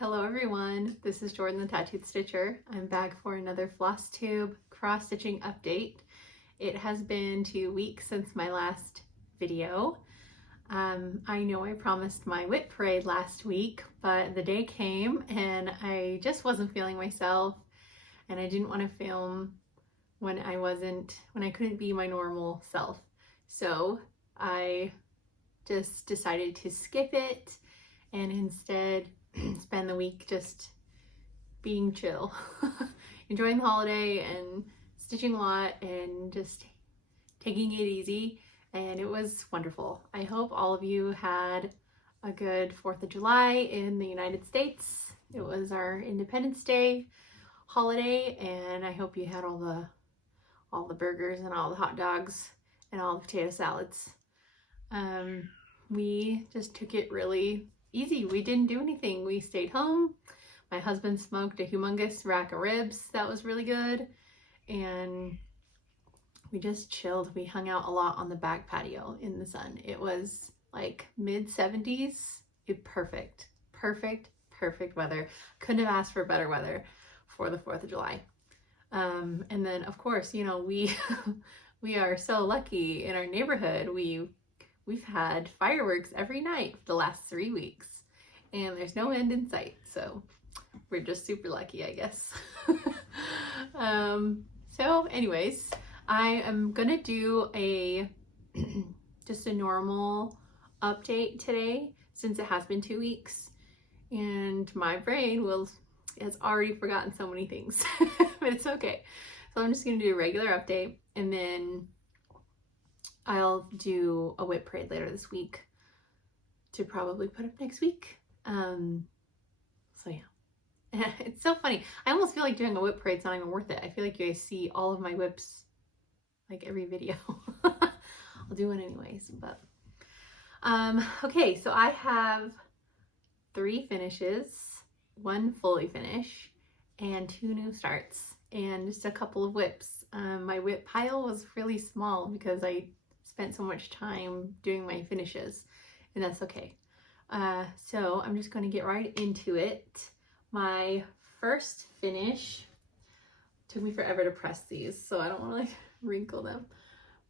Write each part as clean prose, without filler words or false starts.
Hello everyone, this is Jordan the Tattooed Stitcher. I'm back for another Flosstube cross-stitching update. It has been 2 weeks since my last video. I know I promised my whip parade last week, but the day came and I just wasn't feeling myself and I didn't want to film when I couldn't be my normal self. So I just decided to skip it and instead spend the week just being chill, enjoying the holiday and stitching a lot and just taking it easy, and it was wonderful. I hope all of you had a good 4th of July in the United States. It was our Independence Day holiday, and I hope you had all the burgers and all the hot dogs and all the potato salads. We just took it really easy. We didn't do anything. We stayed home. My husband smoked a humongous rack of ribs that was really good, and we just chilled. We hung out a lot on the back patio in the sun. It was like mid-70s. Perfect weather. Couldn't have asked for better weather for the 4th of July. And then of course, you know, we are so lucky in our neighborhood. We've had fireworks every night for the last 3 weeks, and there's no end in sight, so we're just super lucky, I guess. So anyways, I am gonna do just a normal update today since it has been 2 weeks, and my brain has already forgotten so many things, but it's okay. So I'm just gonna do a regular update, and then I'll do a whip parade later this week to probably put up next week. So yeah, it's so funny. I almost feel like doing a whip parade's not even worth it. I feel like you guys see all of my whips like every video. I'll do it anyways, but okay, so I have 3 finishes, 1 fully finish, and 2 new starts, and just a couple of whips. My whip pile was really small because I spent so much time doing my finishes, and that's okay. So I'm just going to get right into it. My first finish took me forever to press these, so I don't want to like wrinkle them.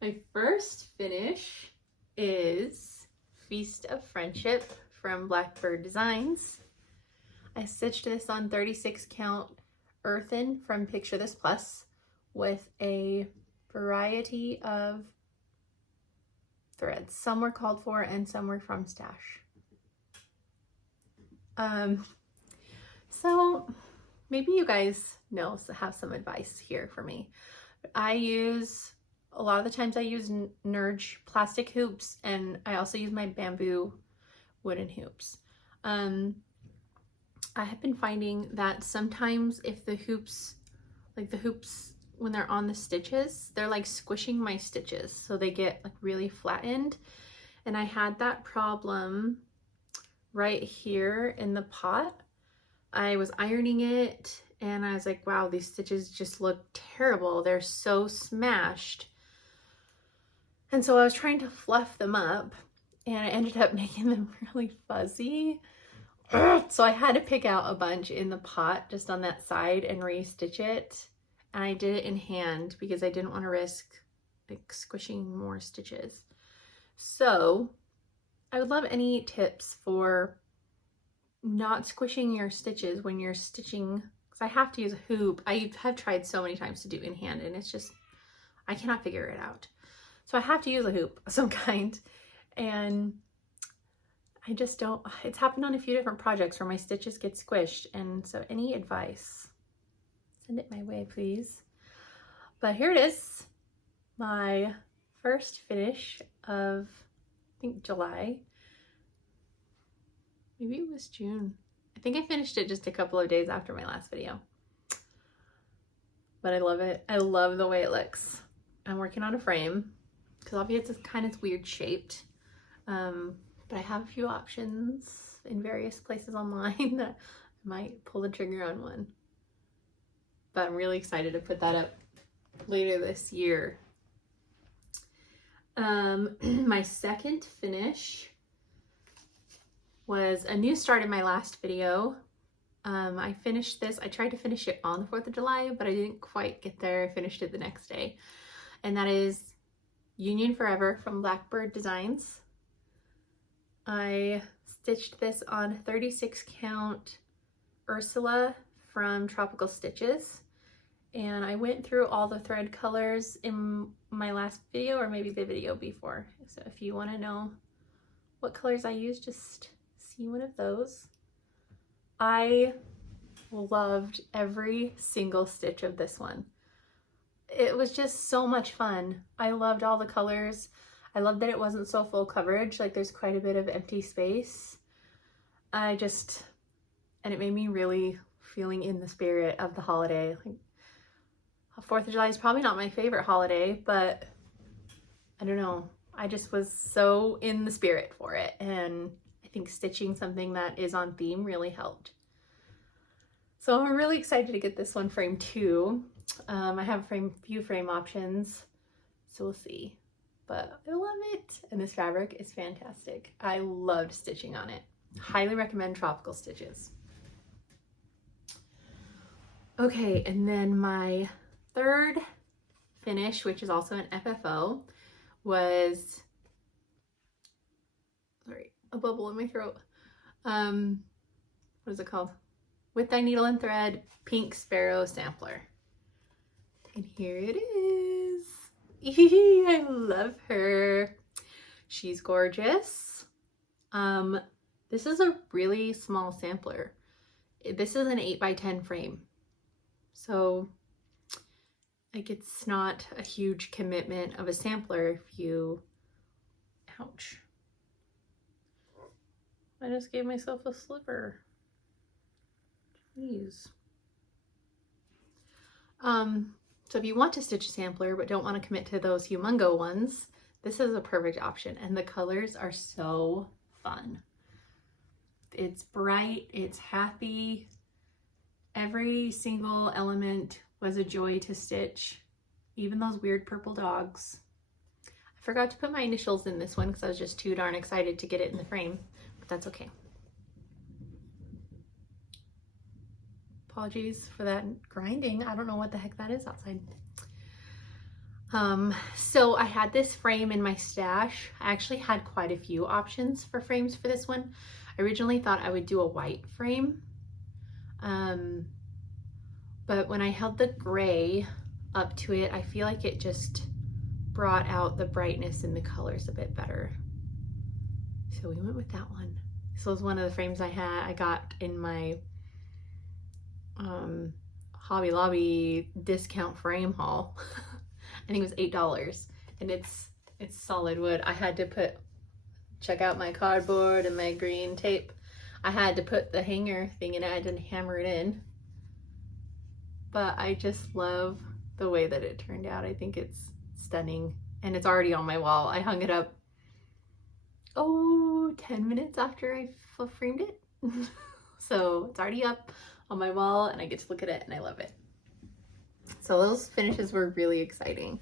My first finish is Feast of Friendship from Blackbird Designs. I stitched this on 36 count earthen from Picture This Plus with a variety of threads. Some were called for and some were from stash. So maybe you guys have some advice here for me. A lot of the times I use Nerge plastic hoops, and I also use my bamboo wooden hoops. I have been finding that sometimes if the hoops when they're on the stitches, they're like squishing my stitches, so they get like really flattened. And I had that problem right here in the pot. I was ironing it and I was like, wow, these stitches just look terrible. They're so smashed. And so I was trying to fluff them up, and I ended up making them really fuzzy. So I had to pick out a bunch in the pot just on that side and re-stitch it. And I did it in hand because I didn't want to risk like squishing more stitches. So I would love any tips for not squishing your stitches when you're stitching, because I have to use a hoop. I have tried so many times to do in hand, and it's just, I cannot figure it out. So I have to use a hoop of some kind, and I just don't. It's happened on a few different projects where my stitches get squished, and so any advice, send it my way, please. But here it is, my first finish of, I think, July. Maybe it was June. I think I finished it just a couple of days after my last video. But I love it. I love the way it looks. I'm working on a frame because obviously it's kind of weird shaped. But I have a few options in various places online that I might pull the trigger on one. But I'm really excited to put that up later this year. My second finish was a new start in my last video. I finished this. I tried to finish it on the 4th of July, but I didn't quite get there. I finished it the next day. And that is Union Forever from Blackbird Designs. I stitched this on 36 count Ursula from Tropical Stitches. And I went through all the thread colors in my last video, or maybe the video before. So if you want to know what colors I use, just see one of those. I loved every single stitch of this one. It was just so much fun. I loved all the colors. I loved that it wasn't so full coverage, like there's quite a bit of empty space. And it made me really feeling in the spirit of the holiday. Like, 4th of July is probably not my favorite holiday, but I don't know. I just was so in the spirit for it, and I think stitching something that is on theme really helped. So I'm really excited to get this one framed too. I have few frame options, so we'll see. But I love it, and this fabric is fantastic. I loved stitching on it. Highly recommend Tropical Stitches. Okay, and then my third finish, which is also an FFO, was, sorry, a bubble in my throat. What is it called? With Thy Needle and Thread Pink Sparrow Sampler. And here it is. I love her. She's gorgeous. This is a really small sampler. This is an 8x10 frame. So like, it's not a huge commitment of a sampler if you, ouch. I just gave myself a sliver. Jeez. So if you want to stitch a sampler but don't want to commit to those humongo ones, this is a perfect option, and the colors are so fun. It's bright, it's happy. Every single element was a joy to stitch, even those weird purple dogs. I forgot to put my initials in this one because I was just too darn excited to get it in the frame, but that's okay. Apologies for that grinding. I don't know what the heck that is outside. So I had this frame in my stash. I actually had quite a few options for frames for this one. I originally thought I would do a white frame. But when I held the gray up to it, I feel like it just brought out the brightness in the colors a bit better. So we went with that one. This was one of the frames I got in my Hobby Lobby discount frame haul. I think it was $8, and it's solid wood. I had to check out my cardboard and my green tape. I had to put the hanger thing in it. I didn't hammer it in. But I just love the way that it turned out. I think it's stunning, and it's already on my wall. I hung it up, 10 minutes after I framed it. So it's already up on my wall, and I get to look at it, and I love it. So those finishes were really exciting.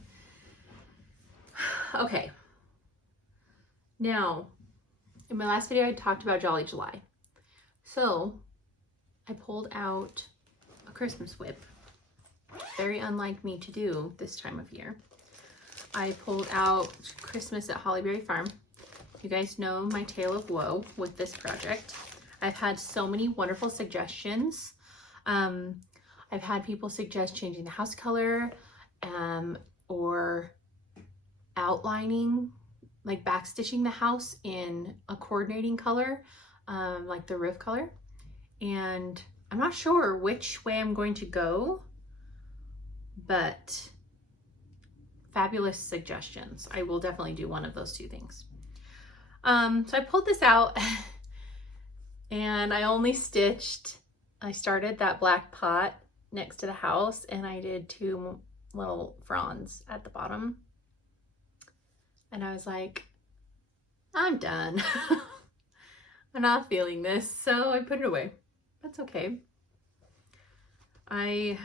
Okay. Now, in my last video, I talked about Jolly July. So I pulled out a Christmas whip. Very unlike me to do this time of year. I pulled out Christmas at Hollyberry Farm. You guys know my tale of woe with this project. I've had so many wonderful suggestions. I've had people suggest changing the house color, or outlining, like backstitching the house in a coordinating color, like the roof color. And I'm not sure which way I'm going to go, but fabulous suggestions. I will definitely do one of those two things. So I pulled this out and I only stitched, I started that black pot next to the house, and I did 2 little fronds at the bottom. And I was like, I'm done. I'm not feeling this, so I put it away. That's okay. I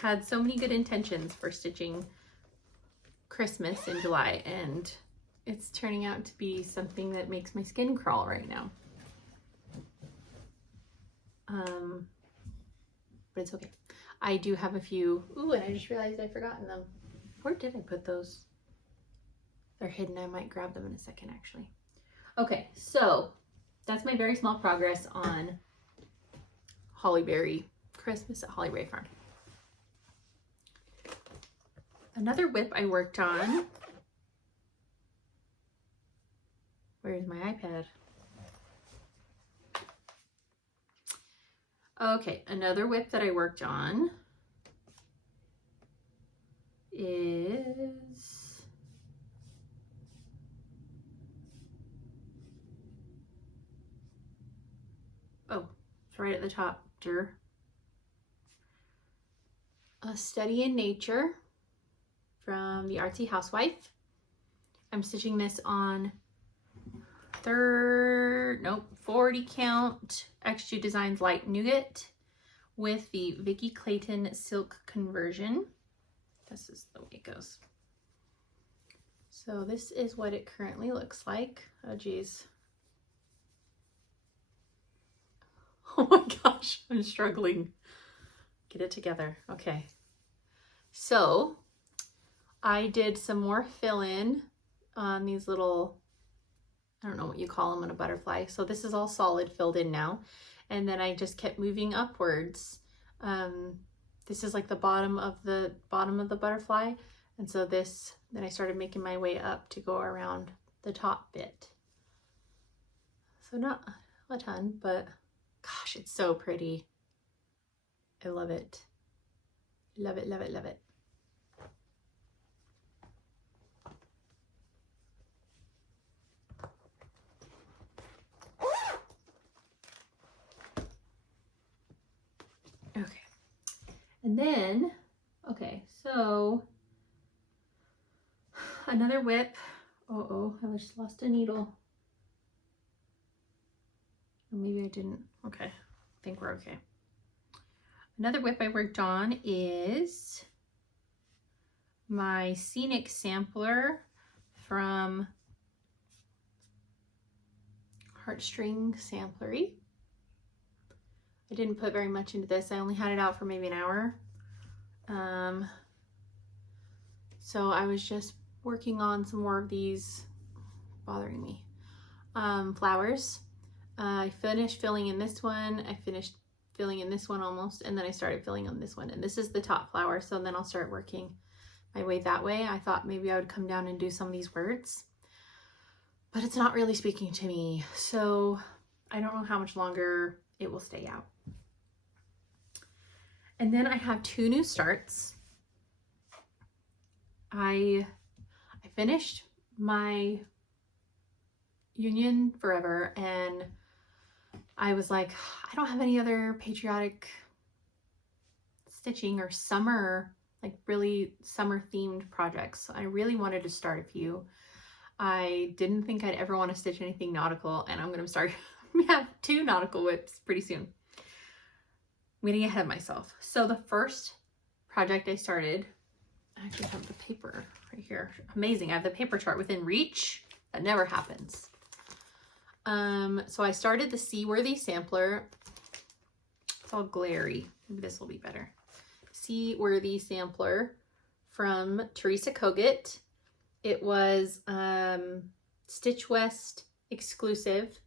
had so many good intentions for stitching Christmas in July, and it's turning out to be something that makes my skin crawl right now. but it's okay. I do have a few. Ooh, and I just realized I've forgotten them. Where did I put those? They're hidden. I might grab them in a second, actually. Okay, so that's my very small progress on Hollyberry Christmas at Hollyberry Farm. Another whip I worked on. Where's my iPad? Okay, another whip that I worked on is it's right at the top. A Study in Nature from the Artsy Housewife. I'm stitching this on 40 count XG Designs Light Nougat with the Vicky Clayton silk conversion. This is the way it goes. So this is what it currently looks like. Oh geez. Oh my gosh, I'm struggling. Get it together. Okay. So I did some more fill-in on these little, I don't know what you call them on a butterfly. So this is all solid filled in now. And then I just kept moving upwards. This is like the bottom of the butterfly. And so then I started making my way up to go around the top bit. So not a ton, but gosh, it's so pretty. I love it. Love it, love it, love it. Okay. And then, okay, so another whip. Uh-oh, I just lost a needle. Or maybe I didn't. Okay, I think we're okay. Another whip I worked on is my Scenic Sampler from Heartstring Samplery. I didn't put very much into this. I only had it out for maybe an hour. So I was just working on some more of these bothering me. Flowers. I finished filling in this one. I finished filling in this one almost, and then I started filling on this one. And this is the top flower, so then I'll start working my way that way. I thought maybe I would come down and do some of these words, but it's not really speaking to me. So I don't know how much longer it will stay out. And then I have two new starts. I finished my Union Forever, and I was like, I don't have any other patriotic stitching or summer, like really summer themed projects. I really wanted to start a few. I didn't think I'd ever want to stitch anything nautical, and I'm going to start, we have 2 nautical whips pretty soon. I'm getting ahead of myself. So the first project I started, I actually have the paper right here. Amazing. I have the paper chart within reach. That never happens. So I started the Seaworthy Sampler. It's all glary. Maybe this will be better. Seaworthy Sampler from Teresa Kogut. It was Stitch West exclusive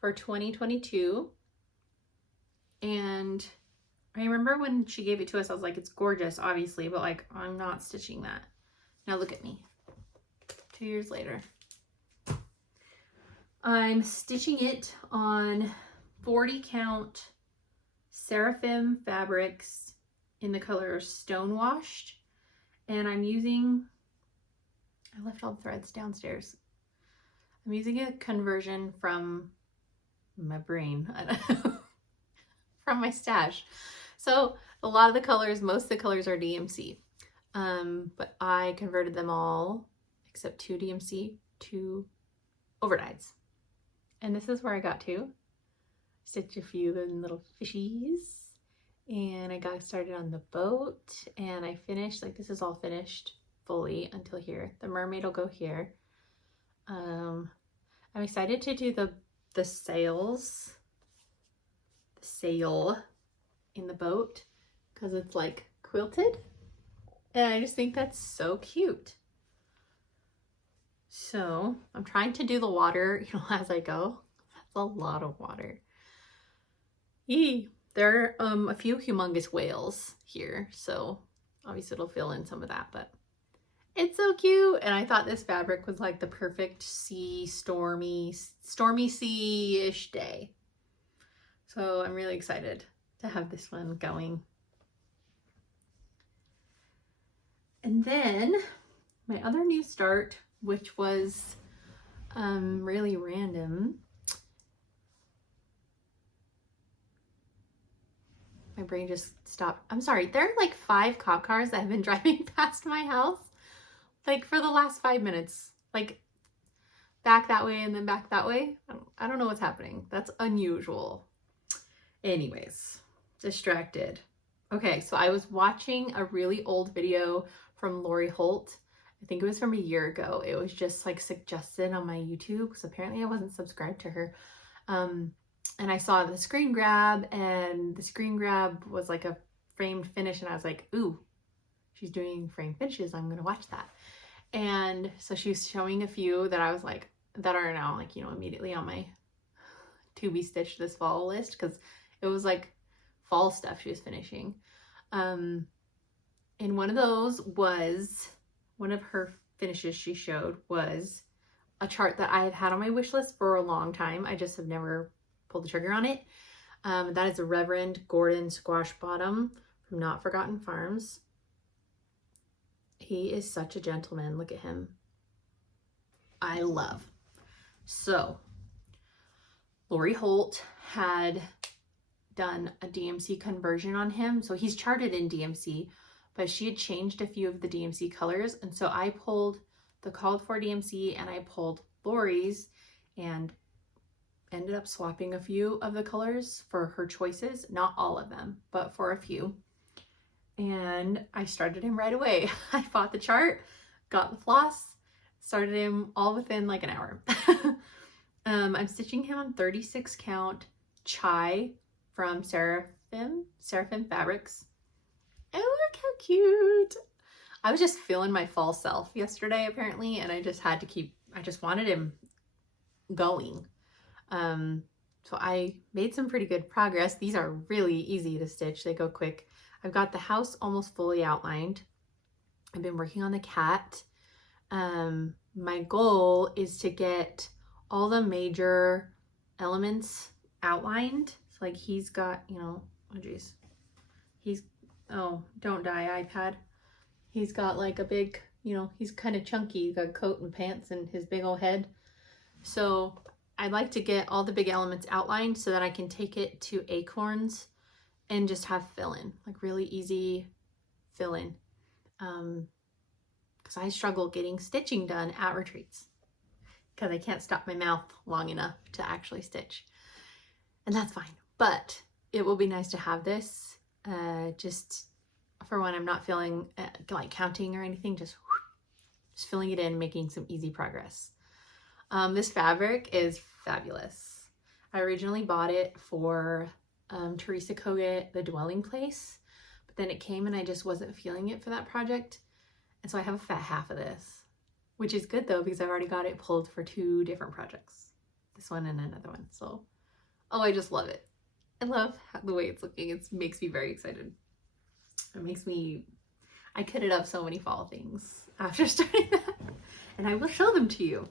for 2022. And I remember when she gave it to us, I was like, it's gorgeous, obviously, but like, I'm not stitching that. Now look at me, 2 years later. I'm stitching it on 40 count Seraphim fabrics in the color Stone Washed. And I'm using, I left all the threads downstairs. I'm using a conversion from my brain, from my stash. So a lot of the colors, most of the colors are DMC. But I converted them all, except 2 DMC, to overdyes. And this is where I got to. Stitch a few of them little fishies. And I got started on the boat. And I finished, like this is all finished fully until here. The mermaid will go here. I'm excited to do the sails. The sail in the boat. because it's like quilted. And I just think that's so cute. So I'm trying to do the water, as I go. That's a lot of water. Yee. There are a few humongous whales here, so obviously it'll fill in some of that, but it's so cute. And I thought this fabric was like the perfect stormy sea-ish day. So I'm really excited to have this one going. And then my other new start, which was really random. My brain just stopped. I'm sorry. There are like 5 cop cars that have been driving past my house, like for the last 5 minutes, like back that way and then back that way. I don't know what's happening. That's unusual. Anyways, distracted. Okay, so I was watching a really old video from Lori Holt. I think it was from a year ago. It was just like suggested on my YouTube because apparently I wasn't subscribed to her. And I saw the screen grab, and the screen grab was like a framed finish, and I was like, ooh, she's doing framed finishes. I'm gonna watch that. And so she was showing a few that I was like, that are now like, immediately on my to be stitched this fall list, because it was like fall stuff she was finishing. And one of those was, one of her finishes she showed was a chart that I have had on my wish list for a long time. I just have never pulled the trigger on it. That is a Reverend Gordon Squash Bottom from Not Forgotten Farms. He is such a gentleman. Look at him. I love. So Lori Holt had done a DMC conversion on him. So he's charted in DMC, but she had changed a few of the DMC colors. And so I pulled the called for DMC and I pulled Lori's and ended up swapping a few of the colors for her choices. Not all of them, but for a few. And I started him right away. I bought the chart, got the floss, started him all within like an hour. I'm stitching him on 36 count Chai from Seraphim Fabrics. And look how cute. I was just feeling my fall self yesterday apparently, and I just wanted him going. So I made some pretty good progress. These are really easy to stitch. They go quick. I've got the house almost fully outlined. I've been working on the cat. My goal is to get all the major elements outlined. So like he's got, oh geez. Don't die iPad. He's got like a big, he's kind of chunky. He's got a coat and pants and his big old head. So I'd like to get all the big elements outlined so that I can take it to Acorns and just have fill-in, like really easy fill-in. Because I struggle getting stitching done at retreats because I can't stop my mouth long enough to actually stitch. And that's fine, but it will be nice to have this just for when I'm not feeling like counting or anything, just filling it in, making some easy progress. This fabric is fabulous. I originally bought it for Teresa Koget, The Dwelling Place, but then it came and I just wasn't feeling it for that project. And so I have a fat half of this, which is good though, because I've already got it pulled for 2 different projects. This one and another one. So, I just love it. I love the way it's looking. It makes me very excited. I could it up so many fall things after starting that, and I will show them to you.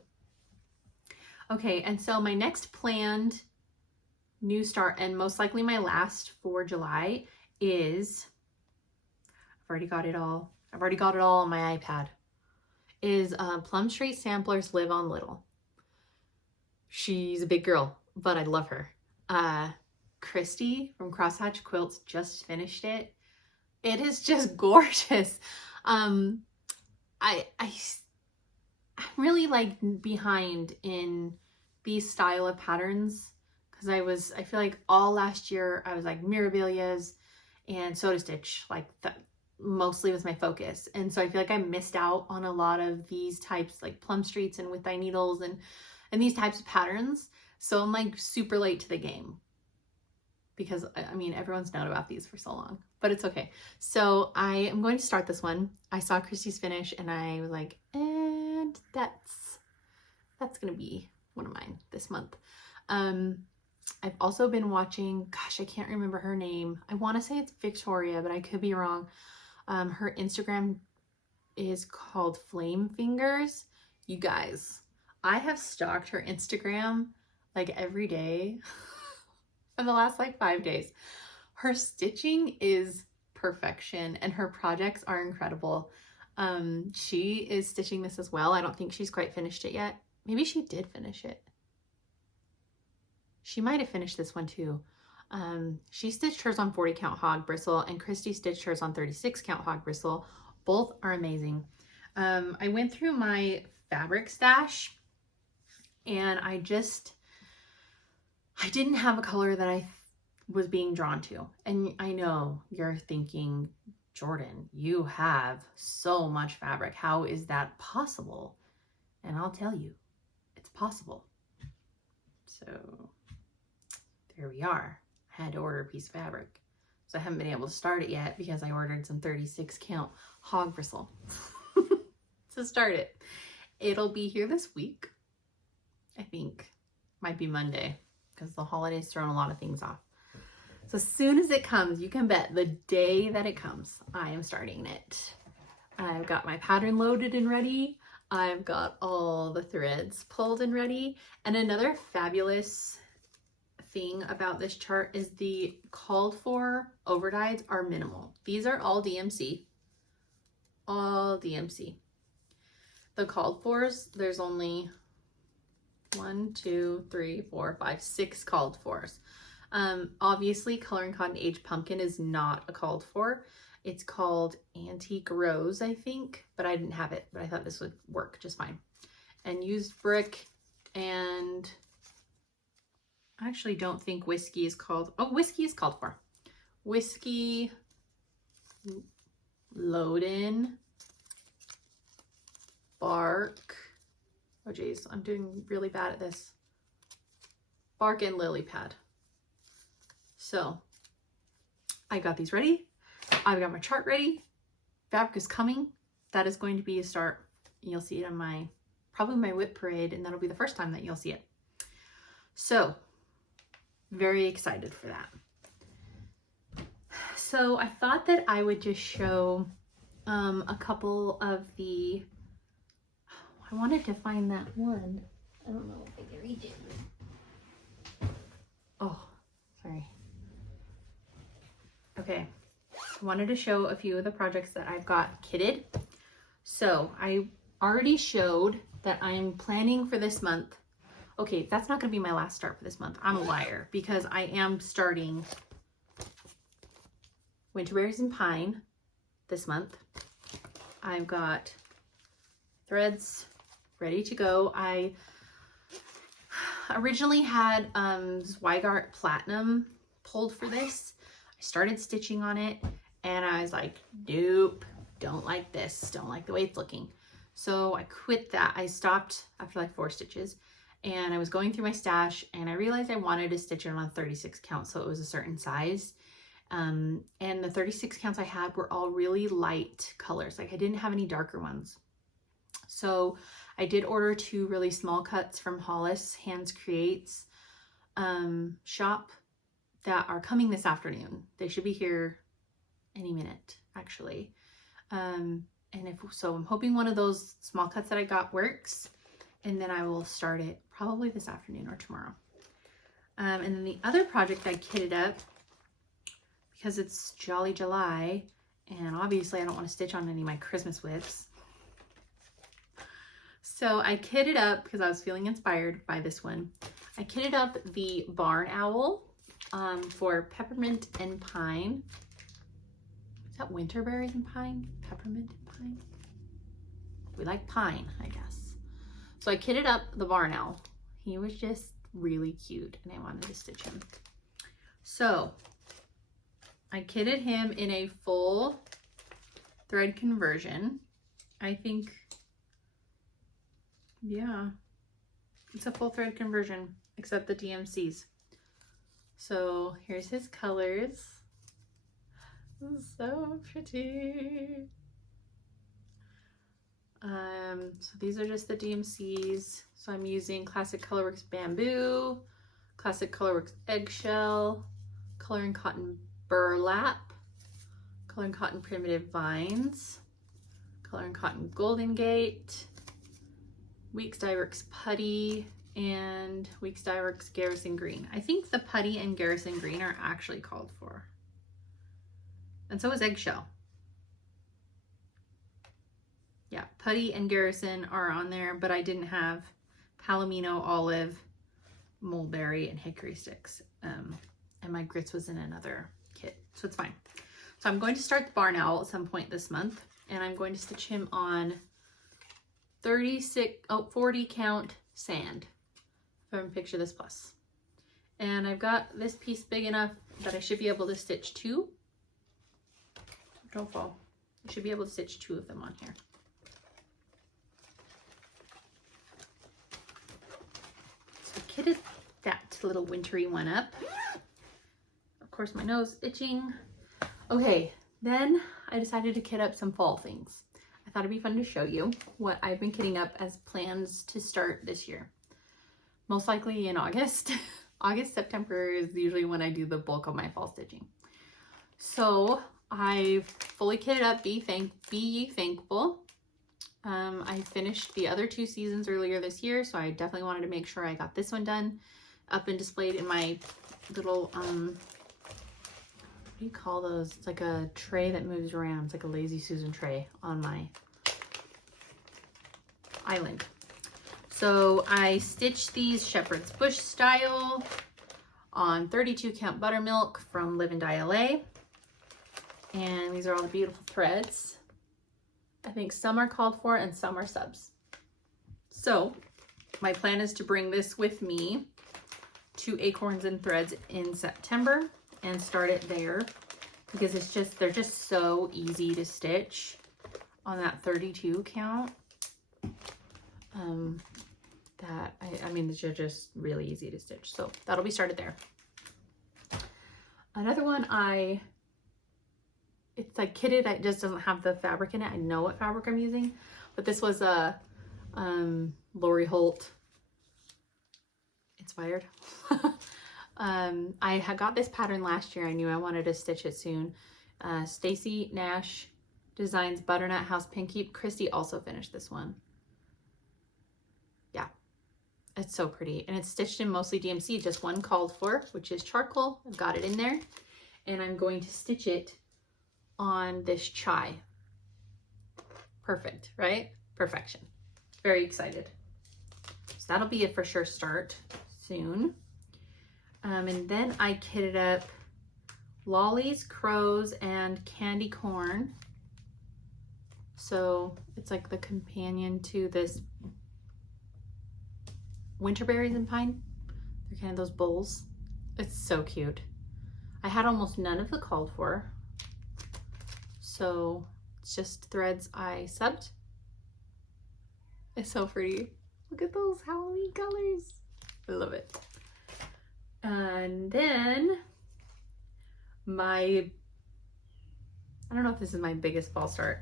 Okay, and so my next planned new start, and most likely my last for July, is, I've already got it all on my iPad, is Plum Street Samplers Live on Little. She's a big girl, but I love her. Christy from Crosshatch Quilts just finished it. It is just gorgeous. I'm really like behind in these style of patterns because I feel like all last year I was like Mirabilias and Soda Stitch, like that mostly was my focus. And so I feel like I missed out on a lot of these types, like Plum Streets and With Thy Needles and these types of patterns. So I'm like super late to the game. because I mean, everyone's known about these for so long, but it's okay. So I am going to start this one. I saw Christy's finish and I was like, and that's going to be one of mine this month. I've also been watching, gosh, I can't remember her name. I want to say it's Victoria, but I could be wrong. Her Instagram is called Flame Fingers. You guys, I have stalked her Instagram like every day for the last like 5 days. Her stitching is perfection and her projects are incredible. She is stitching this as well. I don't think she's quite finished it yet. Maybe she did finish it. She might have finished this one too. She stitched hers on 40 count hog bristle and Christy stitched hers on 36 count hog bristle. Both are amazing. I went through my fabric stash and I didn't have a color that I was being drawn to. And I know you're thinking, Jordan, you have so much fabric. How is that possible? And I'll tell you, it's possible. So there we are. I had to order a piece of fabric. So I haven't been able to start it yet because I ordered some 36 count hog bristle to start it. It'll be here this week. I think might be Monday because the holidays thrown a lot of things off. So as soon as it comes, you can bet the day that it comes, I am starting it. I've got my pattern loaded and ready. I've got all the threads pulled and ready. And another fabulous thing about this chart is the called for overdyes are minimal. These are all DMC. All DMC. The called fors, there's only 1, 2, 3, 4, 5, 6 called fors. Obviously, Coloring Cotton Age Pumpkin is not a called for. It's called Antique Rose, I think, but I didn't have it, but I thought this would work just fine. And used brick, and I actually don't think whiskey is called, oh, whiskey is called for. Whiskey, Loden, bark, oh geez, I'm doing really bad at this. Bark and lily pad. So I got these ready. I've got my chart ready. Fabric is coming. That is going to be a start. You'll see it on probably my whip parade, and that'll be the first time that you'll see it. So very excited for that. So I thought that I would just show a couple of the, I wanted to find that one. I don't know if I can reach it. Oh, sorry. Okay. I wanted to show a few of the projects that I've got kitted. So I already showed that I'm planning for this month. Okay, that's not going to be my last start for this month. I'm a liar because I am starting Winterberries and Pine this month. I've got threads ready to go. I originally had Zweigart Platinum pulled for this. I started stitching on it and I was like, nope, don't like this. Don't like the way it's looking. So I quit that. I stopped after like 4 stitches. And I was going through my stash and I realized I wanted to stitch it on a 36 count, so it was a certain size. And the 36 counts I had were all really light colors. Like I didn't have any darker ones. So I did order 2 really small cuts from Hollis Hands Creates shop that are coming this afternoon. They should be here any minute, actually. And so I'm hoping one of those small cuts that I got works. And then I will start it probably this afternoon or tomorrow. And then the other project I kitted up, because it's Jolly July, and obviously I don't want to stitch on any of my Christmas whips. So I kitted up, because I was feeling inspired by this one, I kitted up the Barn Owl for Peppermint and Pine. Is that Winterberries and Pine? Peppermint and Pine? We like pine, I guess. So I kitted up the Barn Owl. He was just really cute and I wanted to stitch him. So I kitted him in a full thread conversion. I think, yeah, it's a full thread conversion except the DMCs. So here's his colors. So pretty. So these are just the DMCs. So I'm using Classic Colorworks Bamboo, Classic Colorworks Eggshell, Color and Cotton Burlap, Color and Cotton Primitive Vines, Color and Cotton Golden Gate, Weeks Dye Works Putty, and Weeks Dye Works Garrison Green. I think the Putty and Garrison Green are actually called for. And so is Eggshell. Yeah, Putty and Garrison are on there, but I didn't have Palomino, Olive, Mulberry, and Hickory sticks. And my grits was in another kit, so it's fine. So I'm going to start the barn owl at some point this month, and I'm going to stitch him on 40 count sand from Picture This Plus. And I've got this piece big enough that I should be able to stitch 2. Don't fall. I should be able to stitch 2 of them on here. So I kitted that little wintry one up. Of course, my nose is itching. Okay, then I decided to kit up some fall things. I thought it'd be fun to show you what I've been kitting up as plans to start this year. Most likely in August. August, September is usually when I do the bulk of my fall stitching. So I've fully kitted up Be Ye Thankful. I finished the other 2 seasons earlier this year, so I definitely wanted to make sure I got this one done, up and displayed in my little, what do you call those? It's like a tray that moves around. It's like a Lazy Susan tray on my island. So I stitched these Shepherd's Bush style on 32 count buttermilk from Live and Dye LA. And these are all the beautiful threads. I think some are called for and some are subs. So my plan is to bring this with me to Acorns and Threads in September and start it there, because they're just so easy to stitch on that 32 count. I mean, they're just really easy to stitch. So that'll be started there. Another one it's like kitted, it just doesn't have the fabric in it. I know what fabric I'm using, but this was a Lori Holt inspired. I had got this pattern last year. I knew I wanted to stitch it soon. Stacy Nash Designs Butternut House Pinky. Christy also finished this one. Yeah, it's so pretty. And it's stitched in mostly DMC, just one called for, which is charcoal. I've got it in there. And I'm going to stitch it on this chai. Perfect, right? Perfection. Very excited. So that'll be a for sure start soon. And then I kitted up lollies, crows, and candy corn. So it's like the companion to this winterberries and pine. They're kind of those bowls. It's so cute. I had almost none of the called for. So it's just threads I subbed. It's so pretty. Look at those Halloween colors. I love it. And then I don't know if this is my biggest fall start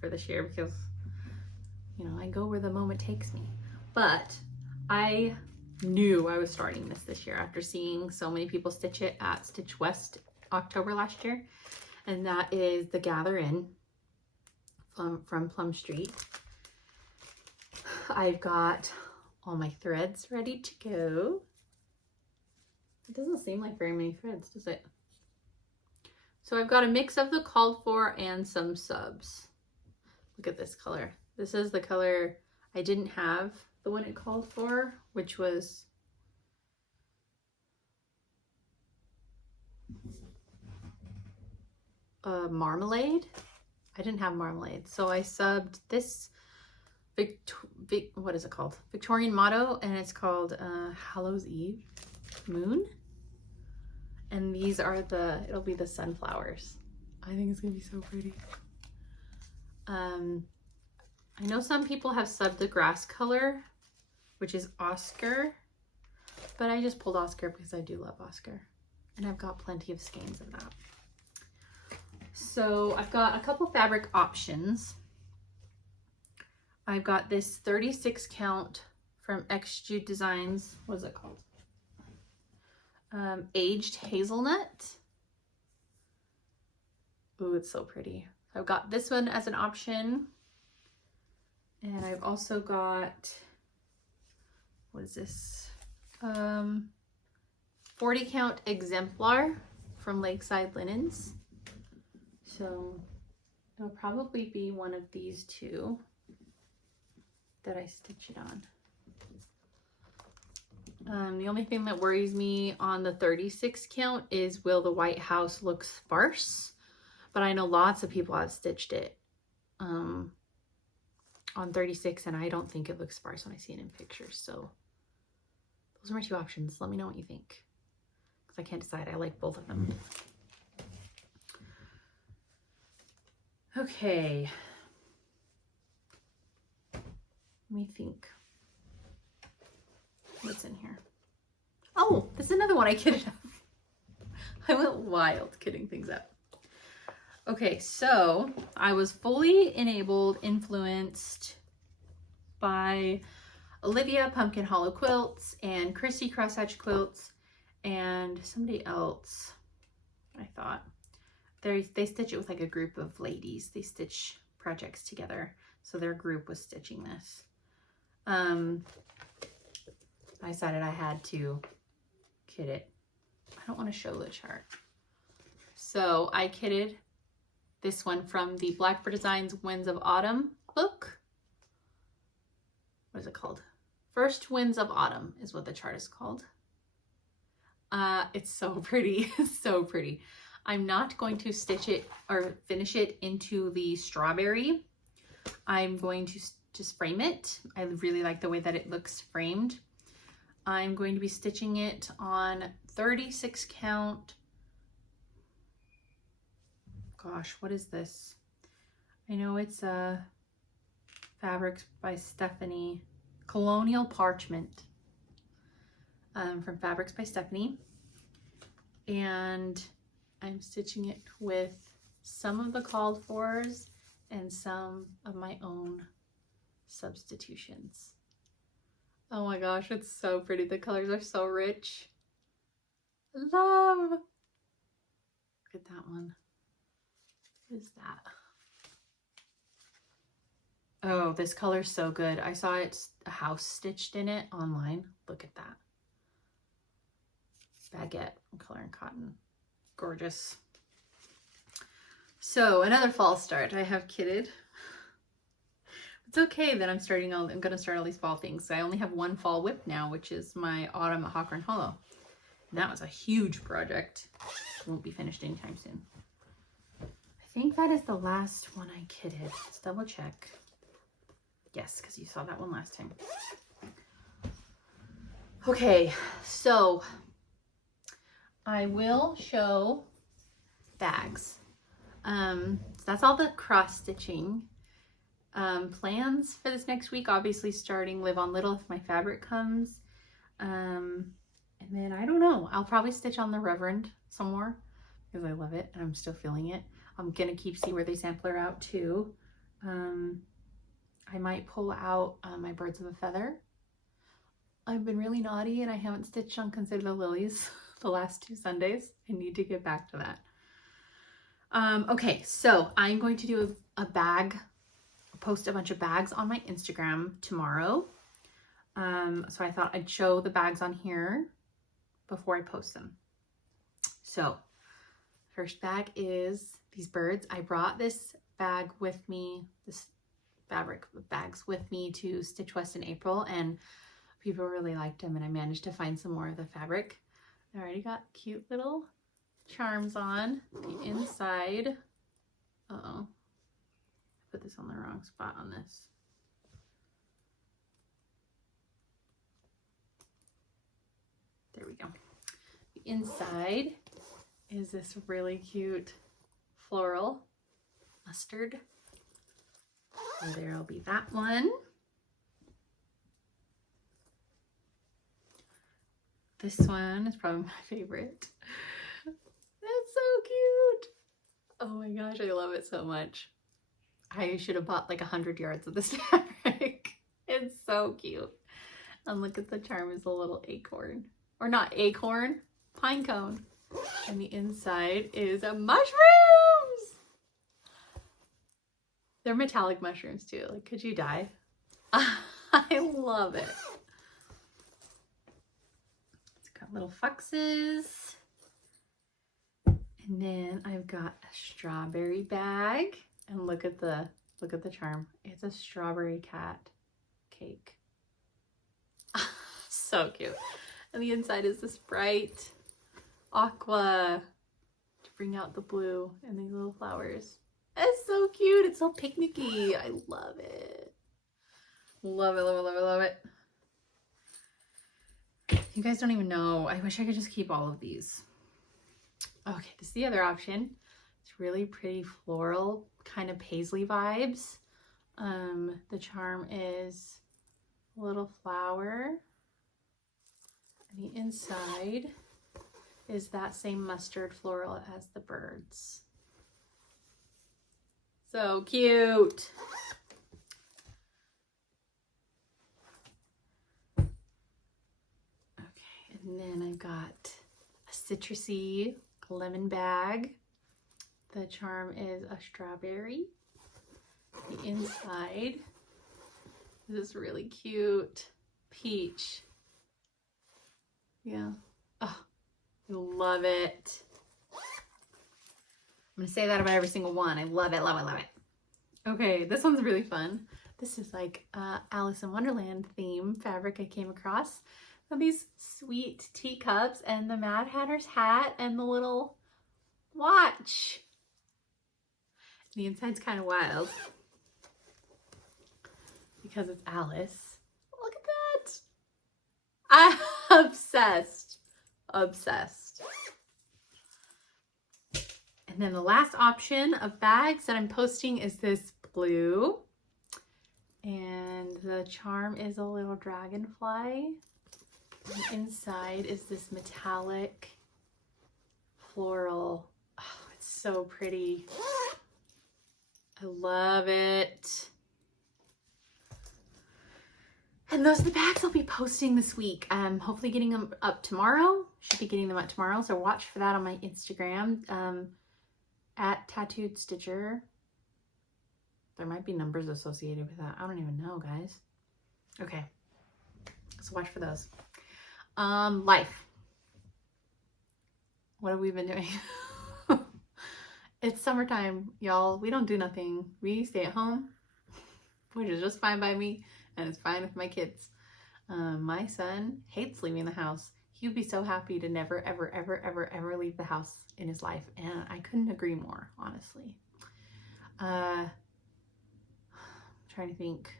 for this year, because, you know, I go where the moment takes me. But I knew I was starting this year after seeing so many people stitch it at Stitch West October last year. And that is the Gather In from Plum Street. I've got all my threads ready to go. It doesn't seem like very many threads, does it? So I've got a mix of the called for and some subs. Look at this color. This is the color I didn't have the one it called for, which was marmalade. I didn't have marmalade, so I subbed this what is it called? Victorian motto, and it's called Hallows Eve Moon. And these are it'll be the sunflowers. I think it's gonna be so pretty. I know some people have subbed the grass color, which is Oscar, but I just pulled Oscar because I do love Oscar. and I've got plenty of skeins of that. So I've got a couple fabric options. I've got this 36 count from XG Designs. What is it called? Aged Hazelnut. Ooh, it's so pretty. I've got this one as an option. And I've also got, what is this? 40 count Exemplar from Lakeside Linens. So it'll probably be one of these two that I stitch it on. The only thing that worries me on the 36 count is, will the white house look sparse? But I know lots of people have stitched it on 36, and I don't think it looks sparse when I see it in pictures. So those are my two options. Let me know what you think, because I can't decide. I like both of them. Okay. Let me think. What's in here? Oh, this is another one I kitted up. I went wild kitting things up. Okay, so I was fully enabled, influenced by Olivia Pumpkin Hollow Quilts and Chrissy Crosshatch Quilts and somebody else, I thought. They stitch it with like a group of ladies. They stitch projects together. So their group was stitching this. I decided I had to kit it. I don't want to show the chart. So I kitted this one from the Blackbird Designs Winds of Autumn book. What is it called? First Winds of Autumn is what the chart is called. It's so pretty. So pretty. I'm not going to stitch it or finish it into the strawberry. I'm going to just frame it. I really like the way that it looks framed. I'm going to be stitching it on 36 count. Gosh, what is this? I know it's Fabrics by Stephanie. Colonial Parchment from Fabrics by Stephanie. And I'm stitching it with some of the called fors and some of my own substitutions. Oh my gosh, it's so pretty. The colors are so rich. Love! Look at that one. What is that? Oh, this color's so good. I saw it's a house stitched in it online. Look at that. Baguette color and cotton. Gorgeous. So another fall start I have kitted. It's okay that I'm going to start all these fall things. I only have one fall whip now, which is my autumn at Hawkhorn Hollow. And that was a huge project. Won't be finished anytime soon. I think that is the last one I kitted. Let's double check. Yes, because you saw that one last time. Okay, so I will show bags. So that's all the cross stitching. Plans for this next week, obviously starting Live on Little if my fabric comes. And then I don't know, I'll probably stitch on the Reverend some more because I love it and I'm still feeling it. I'm gonna keep See Where They Sampler out too. I might pull out my Birds of a Feather. I've been really naughty and I haven't stitched on Consider the Lilies the last 2 Sundays. I need to get back to that. Okay, so I'm going to do a bag, post a bunch of bags on my Instagram tomorrow. So I thought I'd show the bags on here before I post them. So first bag is these birds. I brought this bag with me, this fabric bags with me to Stitch West in April, and people really liked them, and I managed to find some more of the fabric. I already got cute little charms on the inside. Uh-oh. I put this on the wrong spot on this. There we go. The inside is this really cute floral mustard. So there'll be that one. This one is probably my favorite. Oh my gosh, I love it so much. I should have bought like 100 yards of this fabric. It's so cute. And look at the charm is a little acorn. Or not acorn, pine cone. And the inside is a mushrooms! They're metallic mushrooms too. Like, could you die? I love it. It's got little foxes. And then I've got a strawberry bag. And look at the charm. It's a strawberry cat cake. So cute. And the inside is this bright aqua to bring out the blue and these little flowers. It's so cute. It's so picnicky. I love it. Love it, love it, love it, love it. You guys don't even know. I wish I could just keep all of these. Okay, this is the other option. It's really pretty floral, kind of paisley vibes. The charm is a little flower. And the inside is that same mustard floral as the birds. So cute. Okay, and then I've got a citrusy lemon bag. The charm is a strawberry. The inside is this really cute peach. Yeah. Oh, I love it. I'm gonna say that about every single one. I love it, love it, love it. Okay, this one's really fun. This is like Alice in Wonderland theme fabric I came across. So these sweet teacups and the Mad Hatter's hat and the little watch. The inside's kind of wild because it's Alice. Look at that. I'm obsessed. Obsessed. And then the last option of bags that I'm posting is this blue. And the charm is a little dragonfly. And inside is this metallic floral. Oh, it's so pretty. I love it. And those are the bags I'll be posting this week. Hopefully getting them up tomorrow. Should be getting them up tomorrow. So watch for that on my Instagram. At Tattooed Stitcher. There might be numbers associated with that. I don't even know, guys. Okay. So watch for those. Life. What have we been doing? It's summertime, y'all. We don't do nothing. We stay at home, which is just fine by me, and it's fine with my kids. My son hates leaving the house. He would be so happy to never, ever, ever, ever, ever leave the house in his life, and I couldn't agree more, honestly. I'm trying to think.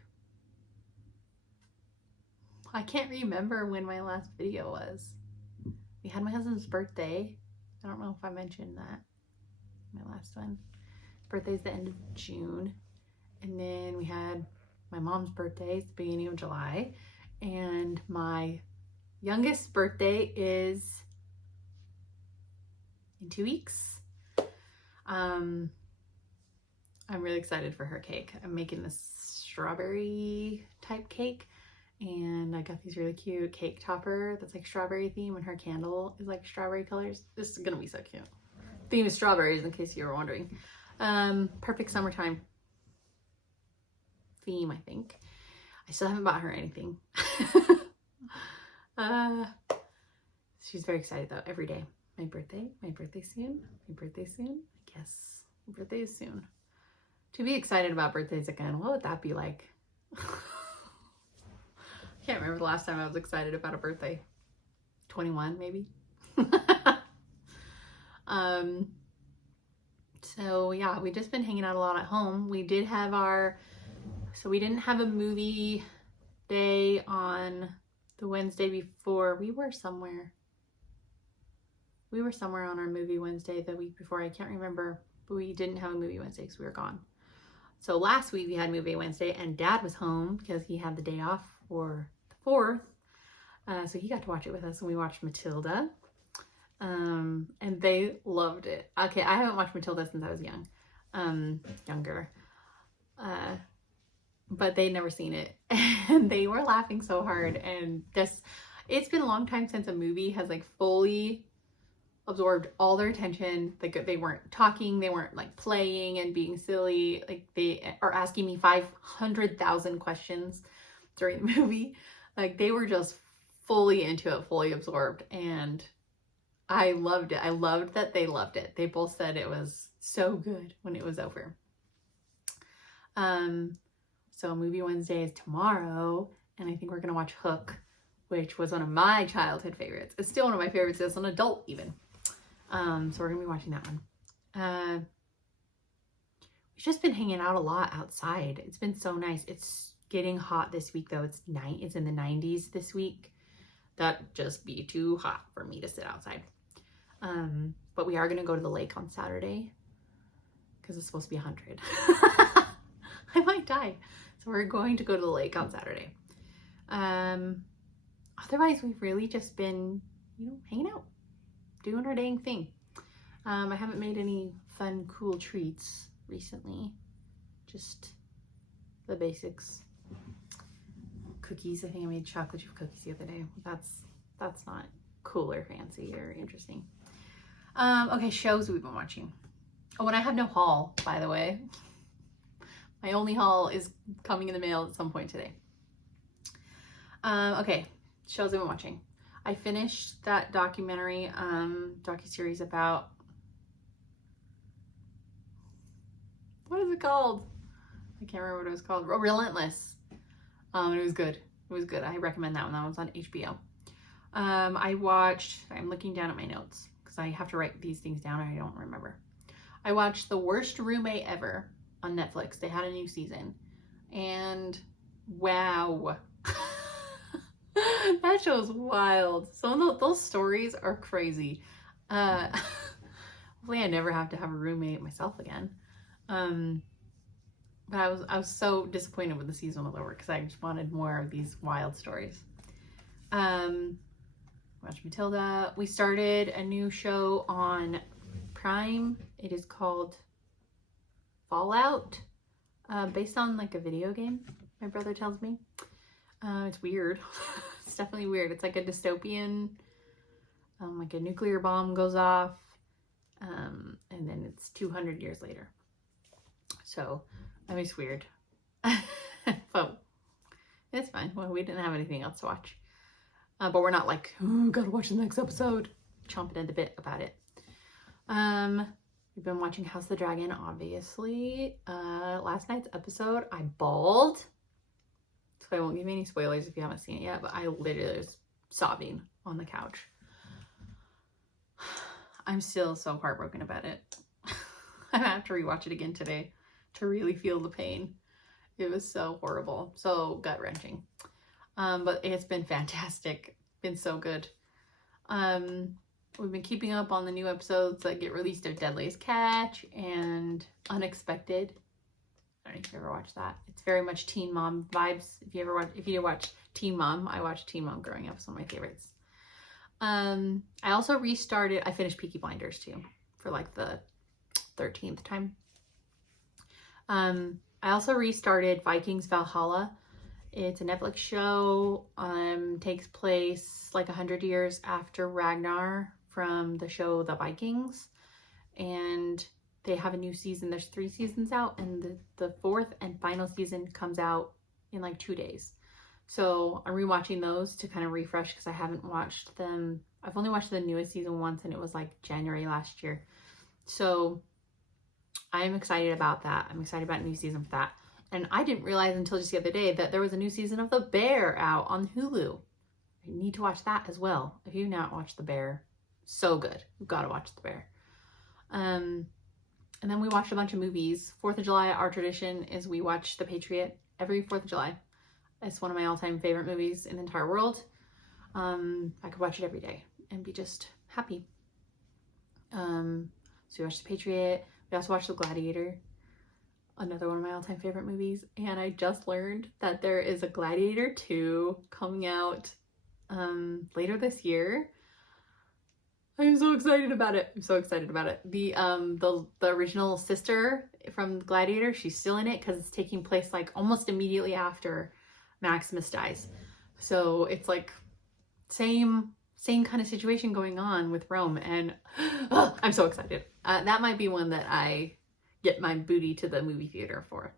I can't remember when my last video was. We had my husband's birthday. I don't know if I mentioned that. My last one. Birthday's the end of June. And then we had my mom's birthday, it's the beginning of July. And my youngest birthday is in 2 weeks. I'm really excited for her cake. I'm making this strawberry type cake. And I got these really cute cake topper that's like strawberry theme, and her candle is like strawberry colors. This is gonna be so cute. Theme is strawberries, in case you were wondering. Perfect summertime theme, I think. I still haven't bought her anything. She's very excited though, every day. My birthday soon, my birthday soon. Yes, my birthday is soon. To be excited about birthdays again, what would that be like? I can't remember the last time I was excited about a birthday. 21 maybe. So yeah, we've just been hanging out a lot at home. We did have so we didn't have a movie day on the Wednesday before. We were somewhere on our movie Wednesday the week before. I can't remember, but we didn't have a movie Wednesday because we were gone. So last week we had movie Wednesday, and Dad was home because he had the day off for the 4th. So he got to watch it with us, and we watched Matilda. And they loved it. Okay, I haven't watched Matilda since I was younger. But they'd never seen it. And they were laughing so hard. And it's been a long time since a movie has like fully absorbed all their attention. Like they weren't talking, they weren't like playing and being silly. Like they are asking me 500,000 questions during the movie. Like they were just fully into it, fully absorbed, and I loved it. I loved that they loved it. They both said it was so good when it was over. So Movie Wednesday is tomorrow, and I think we're gonna watch Hook, which was one of my childhood favorites. It's still one of my favorites as an adult even. So we're gonna be watching that one. We've just been hanging out a lot outside. It's been so nice. It's getting hot this week though. It's in the 90s this week. That'd just be too hot for me to sit outside. But we are gonna go to the lake on Saturday because it's supposed to be 100. I might die. So we're going to go to the lake on Saturday. Otherwise, we've really just been, hanging out, doing our dang thing. I haven't made any fun, cool treats recently. Just the basics. Cookies. I think I made chocolate chip cookies the other day. That's not cool or fancy or interesting. Okay, shows we've been watching. Oh, and I have no haul, by the way. My only haul is coming in the mail at some point today. Okay, shows I've been watching. I finished that documentary, docuseries about, what is it called? I can't remember what it was called. Oh, Relentless. It was good. It was good. I recommend that one. That one's on HBO. I'm looking down at my notes because I have to write these things down and I don't remember. I watched The Worst Roommate Ever on Netflix. They had a new season. And wow. That show is wild. Some of those stories are crazy. Hopefully I never have to have a roommate myself again. But I was so disappointed when the season was over because I just wanted more of these wild stories. Watch Matilda. We started a new show on Prime. It is called Fallout, based on like a video game, my brother tells me. It's weird. It's definitely weird. It's like a dystopian, like a nuclear bomb goes off, and then it's 200 years later. So, I mean, it's weird. But it's fine. Well, we didn't have anything else to watch. But we're not like, oh, gotta watch the next episode. Chomping at the bit about it. We've been watching House of the Dragon, obviously. Last night's episode, I bawled. So I won't give you any spoilers if you haven't seen it yet, but I literally was sobbing on the couch. I'm still so heartbroken about it. I have to rewatch it again today to really feel the pain. It was so horrible, so gut-wrenching. But it's been fantastic. Been so good. We've been keeping up on the new episodes that get released of Deadliest Catch and Unexpected. I don't know if you ever watched that. It's very much Teen Mom vibes. If you watch Teen Mom, I watched Teen Mom growing up. It's one of my favorites. I also I finished Peaky Blinders too for like the 13th time. I also restarted Vikings Valhalla. It's a Netflix show. Takes place like 100 years after Ragnar from the show The Vikings. And they have a new season. There's 3 seasons out, and the 4th and final season comes out in like 2 days. So I'm rewatching those to kind of refresh because I haven't watched them. I've only watched the newest season once, and it was like January last year. So I'm excited about that. I'm excited about a new season for that. And I didn't realize until just the other day that there was a new season of The Bear out on Hulu. You need to watch that as well. If you've not watched The Bear, so good. You've got to watch The Bear. And then we watched a bunch of movies. 4th of July, our tradition is we watch The Patriot every 4th of July. It's one of my all-time favorite movies in the entire world. I could watch it every day and be just happy. So we watched The Patriot. We also watched The Gladiator, another one of my all-time favorite movies. And I just learned that there is a Gladiator 2 coming out later this year. I'm so excited about it. I'm so excited about it. The original sister from Gladiator, she's still in it because it's taking place like almost immediately after Maximus dies. So it's like same kind of situation going on with Rome, and oh, I'm so excited. That might be one that I get my booty to the movie theater for.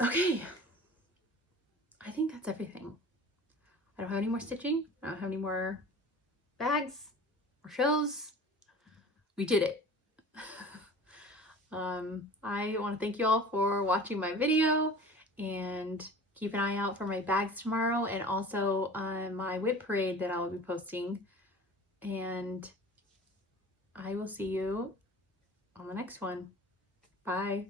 Okay, I think that's everything. I don't have any more stitching. I don't have any more bags or shows. We did it. I want to thank you all for watching my video, and keep an eye out for my bags tomorrow, and also my whip parade that I will be posting. And I will see you on the next one. Bye.